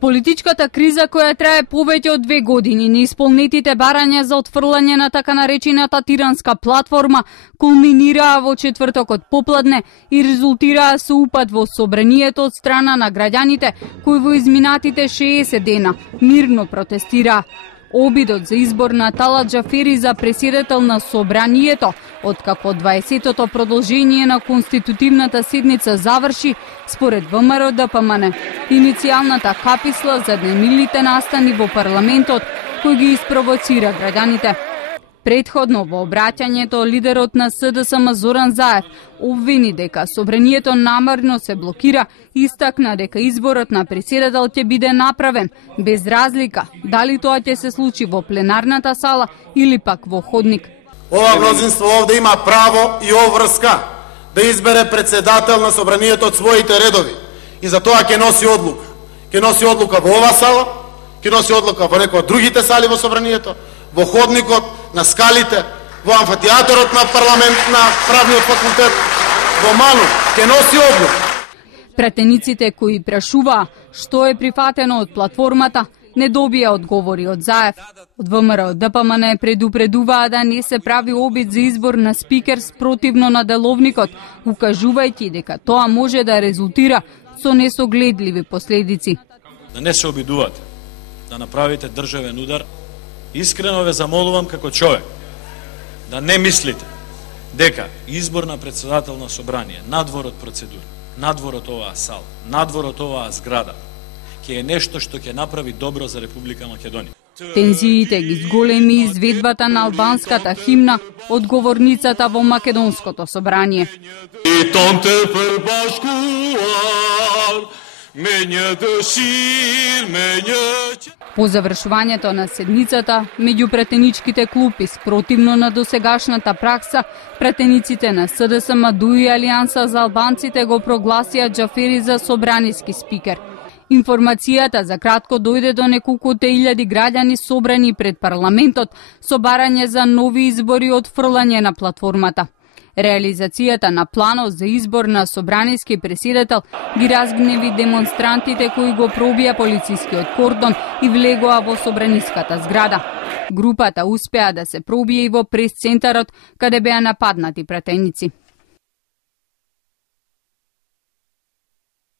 Политичката криза која трае повеќе од 2 години, неисполнетите барања за отфрлање на така наречената тиранска платформа кулминираа во четвртокот попладне и резултираа со упад во собранието од страна на граѓаните кои во изминатите 60 дена мирно протестираа. Обидот за избор на Талат Џафери за претседател на собранието, откако 20-тото продолжение на конститутивната седница заврши, според ВМРО ДПМН, иницијалната каписла за немилите настани во парламентот, кој ги испровоцира граѓаните. Предходно во обраќањето лидерот на СДСМ Зоран Заев обвини дека собранието намерно се блокира и истакна дека изборот на претседател ќе биде направен без разлика дали тоа ќе се случи во пленарната сала или пак во ходник. Ова мнозинство овде има право и обврска да избере претседател на собранието од своите редови и за тоа ќе носи одлука. Ќе носи одлука во ова сала, ќе носи одлука во некои од другите сали во собранието, во ходникот, на скалите, во амфитеатарот на парламент, на правниот факултет, во Ману, ќе носи одлука. Пратениците кои прашуваа што е прифатено од платформата, не добија одговори од Заев. Од ВМРО ДПМН предупредуваа да не се прави обид за избор на спикер спротивно на деловникот, укажувајќи дека тоа може да резултира со несогледливи последици. Да не се обидувате да направите државен удар. Искрено ве замолувам како човек да не мислите дека избор на претседател на собрание, надвор од процедура, надвор од оваа сала, надвор од оваа зграда, ќе е нешто што ќе направи добро за Република Македонија. Тензиите ги зголеми изведбата на албанската химна од говорницата во македонското собрание. По завршувањето на седницата, меѓу пратеничките клупи, спротивно на досегашната пракса, пратениците на СДСМ и Алијанса за албанците го прогласија Џафери за собраниски спикер. Информацијата за кратко дојде до неколкуте илјади граѓани собрани пред парламентот со барање за нови избори од фрлање на платформата. Реализацијата на планот за избор на собраниски претседател ги разгневи демонстрантите кои го пробија полицискиот кордон и влегоа во собраниската зграда. Групата успеа да се пробие и во прес-центарот, каде беа нападнати пратеници.